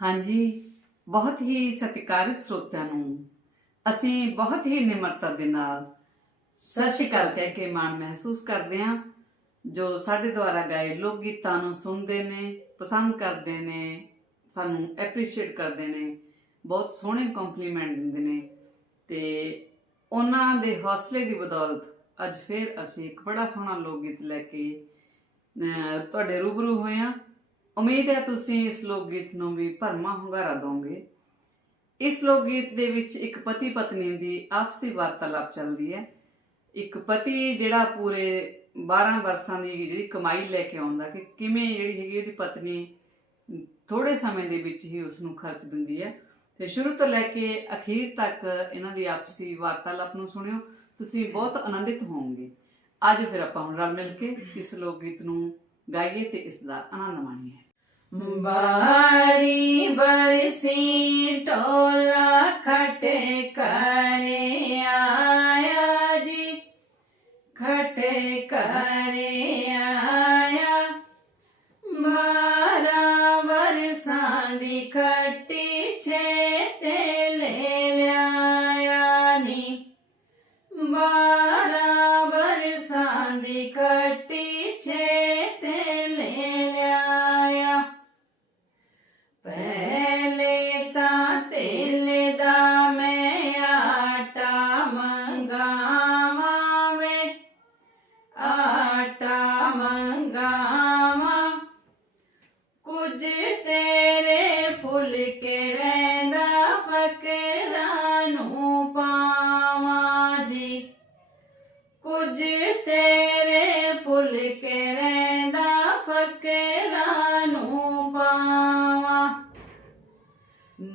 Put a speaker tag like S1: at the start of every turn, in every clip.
S1: ਹਾਂਜੀ, ਬਹੁਤ ਹੀ ਸਤਿਕਾਰਿਤ ਸਰੋਤਿਆਂ ਨੂੰ ਅਸੀਂ ਬਹੁਤ ਹੀ ਨਿਮਰਤਾ ਦੇ ਨਾਲ ਸਤਿ ਸ਼੍ਰੀ ਅਕਾਲ ਕਹਿ ਕੇ ਮਾਣ ਮਹਿਸੂਸ ਕਰਦੇ ਹਾਂ, ਜੋ ਸਾਡੇ ਦੁਆਰਾ ਗਾਏ ਲੋਕ ਗੀਤਾਂ ਨੂੰ ਸੁਣਦੇ ਨੇ, ਪਸੰਦ ਕਰਦੇ ਨੇ, ਸਾਨੂੰ ਐਪਰੀਸ਼ੀਏਟ ਕਰਦੇ ਨੇ, ਬਹੁਤ ਸੋਹਣੇ ਕੰਪਲੀਮੈਂਟ ਦਿੰਦੇ ਨੇ ਤੇ ਉਹਨਾਂ ਦੇ ਹੌਸਲੇ ਦੀ ਬਦੌਲਤ ਅੱਜ ਫਿਰ ਅਸੀਂ ਇੱਕ ਬੜਾ ਸੋਹਣਾ ਲੋਕ ਗੀਤ ਲੈ ਕੇ ਤੁਹਾਡੇ ਰੂਬਰੂ ਹੋਏ ਹਾਂ। ਉਮੀਦ ਹੈ ਤੁਸੀਂ ਇਸ ਲੋਕ ਗੀਤ ਨੂੰ ਵੀ ਭਰਮਾ ਹੁੰਗਾਰਾ ਦੋਗੇ। ਇਸ ਲੋਕ ਗੀਤ ਦੇ ਵਿੱਚ ਇੱਕ ਪਤੀ ਪਤਨੀ ਦੀ ਆਪਸੀ ਵਾਰਤਾਲਾਪ ਚੱਲਦੀ ਹੈ। ਇੱਕ ਪਤੀ ਜਿਹੜਾ ਪੂਰੇ 12 ਵਰਸਾਂ ਦੀ ਜਿਹੜੀ ਕਮਾਈ ਲੈ ਕੇ ਆਉਂਦਾ ਕਿ ਕਿਵੇਂ ਜਿਹੜੀ ਹੈਗੀ ਉਹਦੀ ਪਤਨੀ ਥੋੜੇ ਸਮੇਂ ਦੇ ਵਿੱਚ ਹੀ ਉਸ ਨੂੰ ਖਰਚ ਦਿੰਦੀ ਹੈ। ਤੇ ਸ਼ੁਰੂ ਤੋਂ ਲੈ ਕੇ ਅਖੀਰ ਤੱਕ ਇਹਨਾਂ ਦੀ ਆਪਸੀ ਵਾਰਤਾਲਾਪ ਨੂੰ ਸੁਣਿਓ, ਤੁਸੀਂ ਬਹੁਤ ਆਨੰਦਿਤ ਹੋਵੋਗੇ। ਅੱਜ ਫਿਰ ਆਪਾਂ ਹੁਣ ਰਲ ਮਿਲ ਕੇ ਇਸ ਲੋਕ ਗੀਤ ਨੂੰ
S2: गाइए तो ते इसदार आनंद मानिए। बारी बरसी टोला खटे करे आया जी खटे कर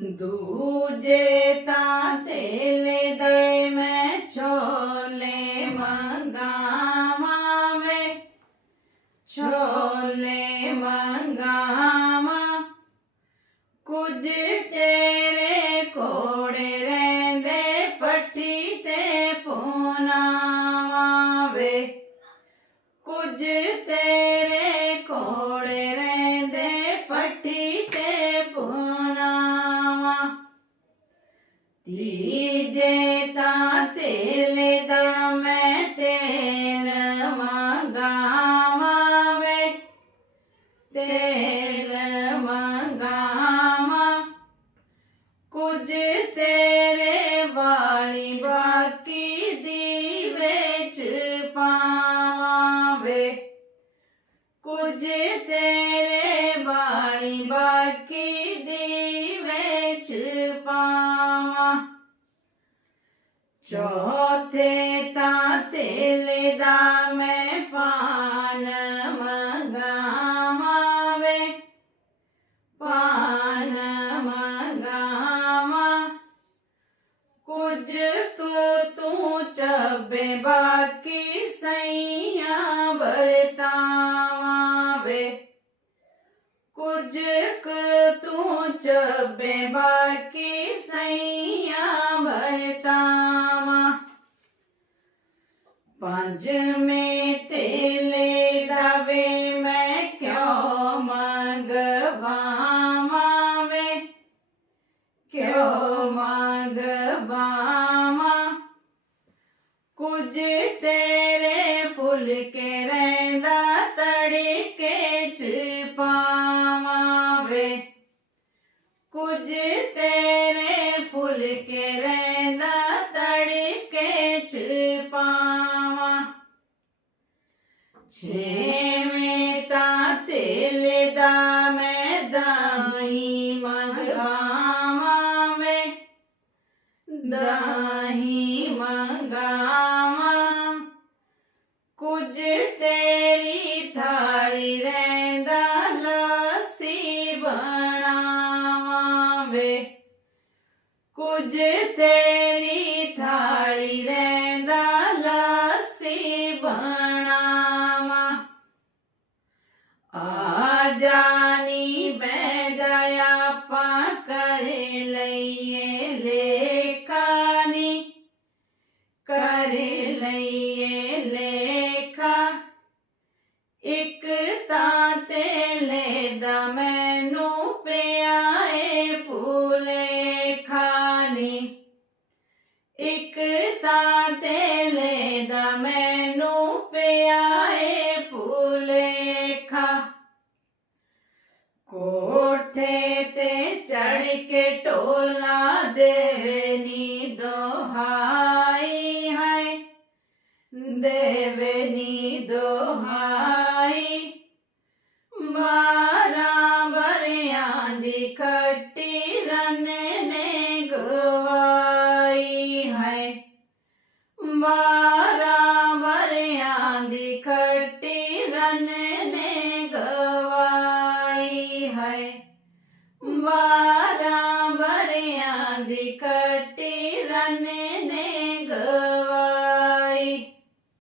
S2: ਦੂਜੇ ਤਾਂ ਤੇਲ ਦੇ ਮੈਂ ਛੋਲੇ ਮੰਗਾਵਾਂ ਵੇ ਛੋਲੇ ਮੰਗਾਵਾਂ। ਕੁਝ ਤੇਰੇ ਕੋੜੇ ਰਹਿੰਦੇ, ਪੱਠੀ ਤੇ ਪੋਨਾਵਾਂ ਵੇ ਕੁਝ ਤੇਲ ਦਾ ਮੈਂ ਤੇਲ ਮੰਗਾਵਾਂ ਵੇ ਤੇਲ ਮੰਗਾਵਾਂ। ਕੁਝ ਤੇਰੇ ਵਾਲੀ ਬਾਕੀ ਦੀ ਵਿੱਚ ਪਾਵਾਂ ਵੇ ਕੁਝ ਤੇਰੇ ਵਾਲੀ ਬਾਕੀ ਚੌਥੇ ਤਾਂ ਤੇਲ ਦਾ ਮੈਂ ਪਾਨ ਮੰਗਾਵਾਂ ਵੇ ਪਾਨ ਮੰਗਾਵਾਂ। ਕੁਝ ਤੂੰ ਤੂੰ ਚੱਬੇ, ਬਾਕੀ ਸਈਆਂ ਵਰਤਾਵਾਂ ਵੇ ਕੁਝ ਕੁ ਤੂੰ ਚੱਬੇ, ਬਾਕੀ ਸਈਆਂ ਪੰਜਵੇਂ ਤੇਲੇ ਦਾ ਵੇ ਮੈਂ ਕਿਉਂ ਮੰਗਵਾਵਾਂ ਵੇ ਕਿਉਂ ਮੰਗਵਾਵਾਂ? ਕੁਝ ਤੇਰੇ ਫੁੱਲ ਕੇ ਰਹਿੰਦਾ, ਤੜਕੇ ਚ ਪਾਵਾਂ ਵੇ ਕੁਝ ਤੇਰੇ ਫੁੱਲ ਕੇ ਛੇਵੇਂ ਤਾਂ ਤੇਲ ਦਾ ਮੈਂ ਦਾਈ ਮੰਗਾਵਾਂ ਮੈਂ ਦਾਹੀ ਮੰਗਾਵਾਂ। ਕੁਝ ਤੇਰੀ ਥਾਲੀ ਰਹਿੰਦਾ ਲੱਸੀ ਬਣਾਵਾਂ ਵੇ ਕੁਝ ਤੇਰੀ ਥਾਲੀ ਰਹਿੰਦਾ ਦਾ ਮੈਨੂੰ ਪ੍ਰਿਆਏ ਭੂਲੇ ਖਾਨੀ ਇਕ ਤਾਂ ਤੇਲੇ ਦਾ ਮੈਨੂੰ ਪਿਆਏ ਭੂਲੇ ਖਾ ਕੋਠੇ ਤੇ ਚੜ ਕੇ ਟੋਲਾ ਦੇਵਨੀ ਦੋਹਾਈ ਹੈ। ਦੇਵਨੀ ਦੋਹਾਈ किरण ने गवाई है बा